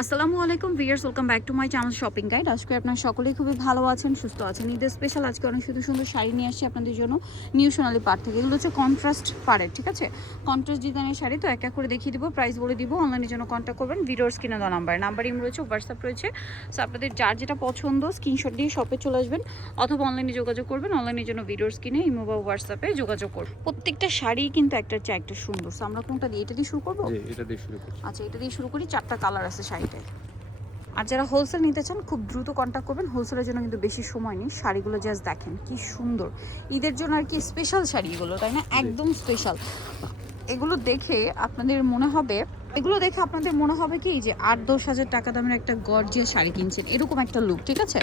আসসালামু আলাইকুম viewers, welcome back to my channel shopping guide. আজকে আপনারা সকলেই খুবই ভালো আছেন, সুস্থ আছেন। ঈদের স্পেশাল আজকে অনেক সুন্দর সুন্দর শাড়ি নিয়ে আসছি আপনাদের জন্য নিউ সোনালী পাড় থেকে। এগুলো হচ্ছে কন্ট্রাস্ট পাড়ের, ঠিক আছে, কন্ট্রাস্ট ডিজাইনের শাড়ি। তো এক এক করে দেখিয়ে দিব, প্রাইস বলে দিব। অনলাইনের জন্য কন্ট্যাক্ট করবেন, ভিডিওর স্ক্রিনে দেওয়া নাম্বার ইম রয়েছে, হোয়াটসঅ্যাপ রয়েছে। সো আপনাদের যার যেটা পছন্দ স্ক্রিনশট দিয়ে শপে চলে আসবেন অথবা অনলাইনে যোগাযোগ করবেন। অনলাইনের জন্য ভিডিওর স্ক্রিনে ইমো বা হোয়াটসঅ্যাপে যোগাযোগ করবেন। প্রত্যেকটা শাড়ি কিন্তু একটার চেয়ে একটা সুন্দর। সো আমরা কোনটা দিয়ে, এটা দিয়ে শুরু করবো? এটা দিয়ে শুরু করি। আচ্ছা, এটা দিয়ে শুরু করি। 4টা কালার আছে শাড়িটায়। আর যারা হোলসেল নিতে চান খুব দ্রুত কন্ট্যাক্ট করবেন। হোলসেলের জন্য কিন্তু বেশি সময় নেই। শাড়িগুলো জাস্ট দেখেন কি সুন্দর, ঈদের জন্য আর কি স্পেশাল শাড়ি এগুলো, তাই না? একদম স্পেশাল। এগুলো দেখে আপনাদের মনে হবে কি যে 8-10 হাজার টাকা দামের একটা গর্জিয়াস শাড়ি কিনছেন, এরকম একটা লুক, ঠিক আছে?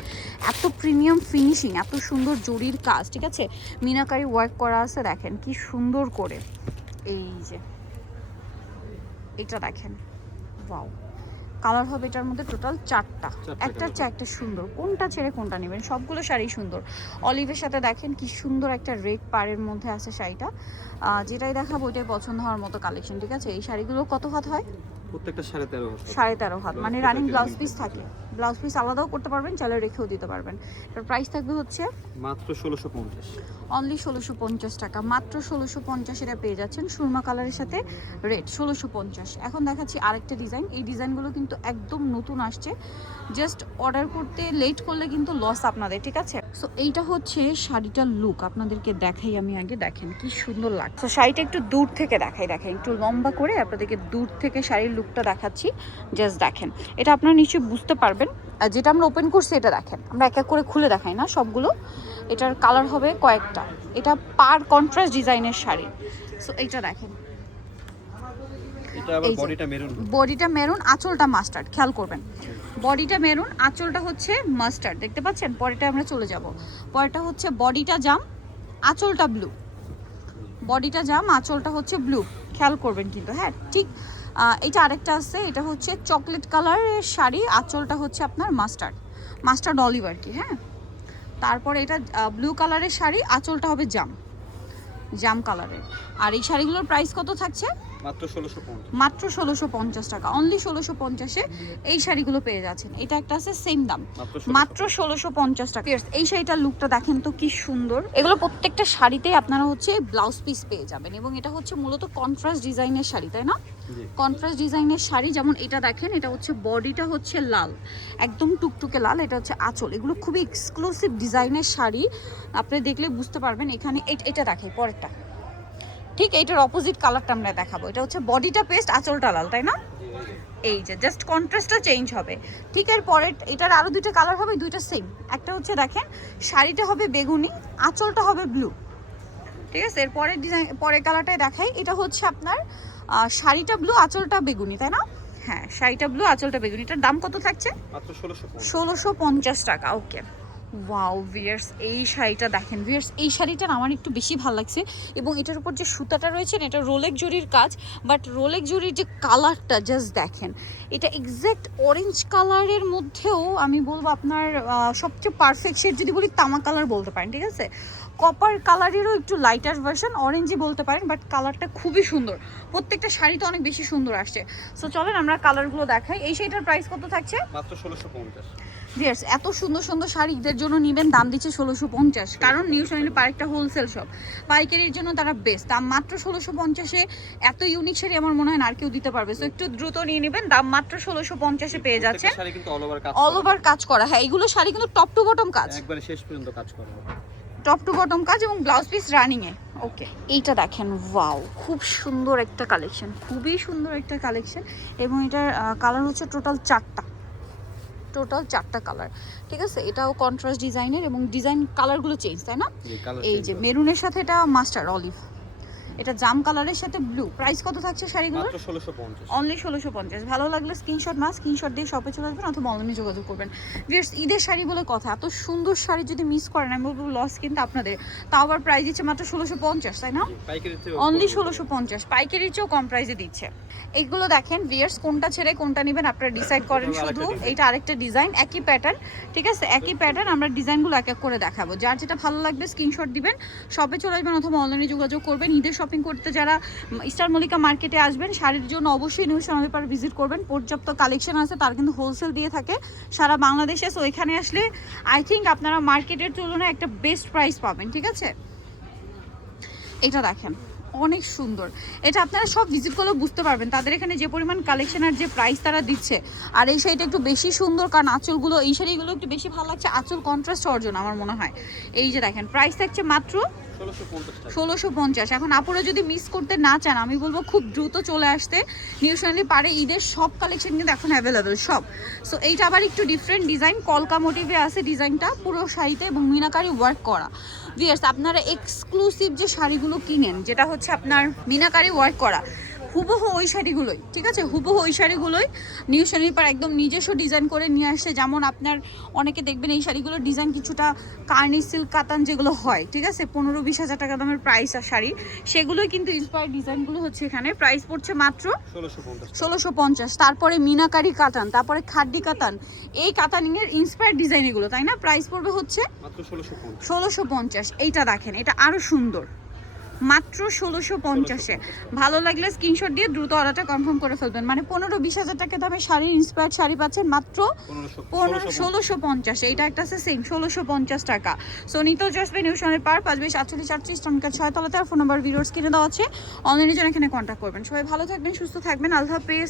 এত প্রিমিয়াম ফিনিশিং, এত সুন্দর জরির কাজ, ঠিক আছে, মিনাকারি ওয়ার্ক করা আছে, দেখেন কি সুন্দর করে। এই যে এটা দেখেন, ওয়াও। কালার হবে এটার মধ্যে টোটাল 4টা, একটার চেয়ে একটা সুন্দর। কোনটা ছেড়ে কোনটা নেবেন, সবগুলো শাড়ি সুন্দর। অলিভের সাথে দেখেন কি সুন্দর একটা রেড পাড়ের মধ্যে আছে শাড়িটা। যেটাই দেখাবো ওইটাই পছন্দ হওয়ার মতো কালেকশন, ঠিক আছে? এই শাড়িগুলো কত হাত হয়? প্রত্যেকটা 13.5 হাত। 13.5 হাত, মানে রানিং ব্লাউজ পিস থাকে। ব্লাউজ পিস আলাদাও করতে পারবেন, চাইলে রেখেও দিতে পারবেন। এটার প্রাইস থাকবে হচ্ছে মাত্র 1650। অনলি 1650 টাকা, মাত্র 1650 এটা পেয়ে যাচ্ছেন সুরমা কালারের সাথে রেড, 1650। এখন দেখাচ্ছি আরেকটা ডিজাইন। এই ডিজাইনগুলো কিন্তু একদম নতুন আসছে, জাস্ট অর্ডার করতে লেট করলে কিন্তু লস আপনাদের, ঠিক আছে? সো এইটা হচ্ছে শাড়িটার লুক, আপনাদেরকে দেখাই আমি আগে। দেখেন কি সুন্দর লাগছে শাড়িটা, একটু দূর থেকে দেখাই, দেখেন একটু লম্বা করে আপনাদেরকে দূর থেকে শাড়ির লুকটা দেখাচ্ছি। জাস্ট দেখেন, এটা আপনারা নিশ্চয়ই বুঝতে পারবেন। আর যেটা আমরা ওপেন করছি এটা দেখেন, আমরা এক এক করে খুলে দেখাই না সবগুলো। এটার কালার হবে কয়েকটা, এটা পার কন্ট্রাস্ট ডিজাইনের শাড়ি। সো এইটা দেখেন, এটা আবার বডিটা মেরুন, বডিটা মেরুন, আঁচলটা মাস্টার্ড, খেয়াল করবেন। বডিটা মেরুন, আঁচলটা হচ্ছে মাস্টার্ড, দেখতে পাচ্ছেন? পরেটা আমরা চলে যাব। পরেটা হচ্ছে বডিটা জাম, আঁচলটা ব্লু। বডিটা জাম, আঁচলটা হচ্ছে ব্লু, খেয়াল করবেন কিন্তু, হ্যাঁ ঠিক। এটা আরেকটা আছে, এটা হচ্ছে চকলেট কালারের শাড়ি, আঁচলটা হচ্ছে আপনার মাস্টার্ড অলিভ আর কি, হ্যাঁ। তারপরে এটা ব্লু কালারের শাড়ি, আঁচলটা হবে জাম কালারের। আর এই শাড়িগুলোর প্রাইস কত থাকছে? মাত্র 1650। মাত্র 1650 টাকা, অনলি 1650-এ এই শাড়িগুলো পেয়ে যাচ্ছেন। এটা একটা আছে সেম দাম, মাত্র 1650 টাকা। এই শাড়িটার লুকটা দেখেন তো কি সুন্দর। এগুলো প্রত্যেকটা শাড়িতেই আপনারা হচ্ছে ব্লাউজ পিস পেয়ে যাবেন, এবং এটা হচ্ছে মূলত কন্ট্রাস্ট ডিজাইনের শাড়ি, তাই না? কন্ট্রাস্ট ডিজাইনের শাড়ি। যেমন এটা দেখেন, এটা হচ্ছে বডিটা হচ্ছে লাল, একদম টুকটুকে লাল। এটা হচ্ছে আঁচল। এগুলো খুবই এক্সক্লুসিভ ডিজাইনের শাড়ি, আপনি দেখলে বুঝতে পারবেন। এখানে এটা দেখাই, পরেরটা ঠিক এইটার অপোজিট কালারটা আমরা দেখাবো। এটা হচ্ছে বডিটা পেস্ট, আঁচলটা লাল, তাই না? এই যে জাস্ট কন্ট্রাস্টটা চেঞ্জ হবে, ঠিক। এর পরে এটার আরো দুইটা কালার হবে, দুইটা সেম। একটা হচ্ছে দেখেন, শাড়িটা হবে বেগুনি, আঁচলটা হবে ব্লু, ঠিক আছে? এর পরের ডিজাইন, পরের কালারটাই দেখাই। এটা হচ্ছে আপনার শাড়িটা ব্লু, আঁচলটা বেগুনি, তাই না? হ্যাঁ, শাড়িটা ব্লু, আঁচলটা বেগুনি। এটার দাম কত থাকছে? মাত্র 1650 টাকা। ওকে, ওয়াও ভিউয়ার্স, এই শাড়িটা দেখেন। ভিউয়ার্স, এই শাড়িটা আমার একটু বেশি ভালো লাগছে, এবং এটার উপর যে সুতাটা রয়েছে না, এটা রোলেক জরির কাজ। বাট রোলেক জরির যে কালারটা জাস্ট দেখেন, এটা এক্স্যাক্ট অরেঞ্জ কালারের মধ্যেও আমি বলবো আপনার সবচেয়ে পারফেক্ট শেড যদি বলি তামা কালার বলতে পারেন, ঠিক আছে? কপার কালারেরও একটু লাইটার ভার্সন, অরেঞ্জই বলতে পারেন, বাট কালারটা খুবই সুন্দর। প্রত্যেকটা শাড়ি তো অনেক বেশি সুন্দর আসছে। সো চলেন আমরা কালারগুলো দেখাই। এই শাড়িটার প্রাইস কত থাকছে? মাত্র 1650। ভিউয়ার্স, এত সুন্দর সুন্দর শাড়ি ঈদের জন্য নেবেন, দাম দিচ্ছে 1650। কারণ নিউ সোনালী পাড় একটা হোলসেল শপ, পাইকারির জন্য তারা বেস্ট। দাম মাত্র 1650-এ এত ইউনিক শাড়ি আমার মনে হয় না আর কেউ দিতে পারবে। সো একটু দ্রুত নিয়ে নেবেন, দাম মাত্র 1650-এ পেয়ে যাচ্ছেন। শাড়ি কিন্তু অল ওভার কাজ করা, হ্যাঁ এগুলো শাড়ি কিন্তু টপ টু বটম কাজ, একবারে শেষ পর্যন্ত কাজ করা হবে। টপ টু বটম কাজ, এবং ব্লাউজ পিস রানিং এ। ওকে, এইটা দেখেন, ওয়াও, খুব সুন্দর একটা কালেকশন, খুবই সুন্দর একটা কালেকশন। এবং এটার কালার হচ্ছে টোটাল 4টা কালার, ঠিক আছে? এটাও কন্ট্রাস্ট ডিজাইনের, এবং ডিজাইন কালারগুলো চেঞ্জ, তাই না? এই যে মেরুনের সাথে এটা মাস্টার্ড অলিভ, এটা জাম কালারের সাথে ব্লু। প্রাইস কত থাকছে শাড়িগুলো? মাত্র 1650। অনলি 1650। ভালো লাগলে স্ক্রিনশট দিয়ে শপে চলে আসবেন অথবা অনলাইনে যোগাযোগ করবেন। ভিউয়ার্স, ঈদের শাড়ি বলে কথা, এত সুন্দর শাড়ি যদি মিস করেন আমি বলবো লস কিন্তু আপনাদের। তাও আবার প্রাইস দিচ্ছে মাত্র 1650, তাই না? অনলি 1650, পাইকারির চেয়েও কম প্রাইসে দিচ্ছে। এইগুলো দেখেন ভিউয়ার্স, কোনটা ছেড়ে কোনটা নেবেন আপনারা ডিসাইড করেন শুধু। এইটা আরেকটা ডিজাইন, একই প্যাটার্ন, ঠিক আছে? একই প্যাটার্ন। আমরা ডিজাইনগুলো এক এক করে দেখাবো, যার যেটা ভালো লাগবে স্ক্রিনশট দিবেন, শপে চলে আসবেন অথবা অনলাইনে যোগাযোগ করবেন। ঈদের শপিং করতে যারা স্টার মল্লিকা মার্কেটে আসবেন শাড়ির জন্য অবশ্যই নিউ সোনালী পাড় ভিজিট করবেন। পর্যাপ্ত কালেকশন আছে, তার কিন্তু হোলসেল দিয়ে থাকে সারা বাংলাদেশে। সো এখানে আসলে আই থিঙ্ক আপনারা মার্কেটের তুলনায় একটা বেস্ট প্রাইস পাবেন, ঠিক আছে? এটা দেখেন অনেক সুন্দর, এটা আপনারা সব ভিজিট করলে বুঝতে পারবেন তাদের এখানে যে পরিমাণ কালেকশন আর যে প্রাইস তারা দিচ্ছে। আর এই শাড়িটা একটু বেশি সুন্দর, কারণ আঁচলগুলো এই শাড়িগুলো একটু বেশি ভালো লাগছে, আঁচল কন্ট্রাস্ট হওয়ার জন্য আমার মনে হয়। এই যে দেখেন প্রাইস থাকছে মাত্র 1650। এখন আপুরা যদি মিস করতে না চান আমি বলবো খুব দ্রুত চলে আসতে। নিউ সোনালী পাড়ে ঈদের সব কালেকশন কিন্তু এখন অ্যাভেলেবেল সব। সো এইটা আবার একটু ডিফারেন্ট ডিজাইন, কলকা মোটিভে আছে ডিজাইনটা পুরো শাড়িতে এবং মিনাকারি ওয়ার্ক করা। ভিউয়ার্স আপনারা এক্সক্লুসিভ যে শাড়িগুলো কিনেন যেটা হচ্ছে আপনার মিনাকারি ওয়ার্ক করা, হুবহু ওই শাড়িগুলোই, ঠিক আছে? হুবহু ওই শাড়িগুলোই নিউ সোনালী পাড় একদম নিজস্ব ডিজাইন করে নিয়ে আসছে। যেমন আপনার অনেকে দেখবেন এই শাড়িগুলোর ডিজাইন কিছুটা কার্নি সিল্ক কাতান যেগুলো হয়, ঠিক আছে, 15-20 হাজার টাকা দামের প্রাইস আর শাড়ি, সেগুলোই কিন্তু ইন্সপায়ার ডিজাইনগুলো হচ্ছে এখানে। প্রাইস পড়ছে মাত্র 1650। তারপরে মিনাকারি কাতান, তারপরে খাড্ডি কাতান, এই কাতানিংয়ের ইন্সপায়ার ডিজাইন এগুলো, তাই না? প্রাইস পড়বে হচ্ছে মাত্র 1650। এইটা দেখেন, এটা আরো সুন্দর, মাত্র 1650-এ। ভালো লাগলে স্ক্রিনশট দিয়ে দ্রুত অর্ডারটা কনফার্ম করে ফেলবেন। মানে 15-20 হাজার টাকা দামে শাড়ির ইন্সপায়ার্ড শাড়ি পাচ্ছেন মাত্র 1650। এইটা একটা আছে সেম 1650 টাকা। সো নিতে আসবে নিউ সোনালী পাড় 5-48-48 টনকা 6 তলাতে। আর ফোন নাম্বার ভিডিওস কিনে দেওয়া আছে, অনলাইনের জন্য এখানে কন্ট্যাক্ট করবেন। সবাই ভালো থাকবেন, সুস্থ থাকবেন, আল্লাহ হাফেজ।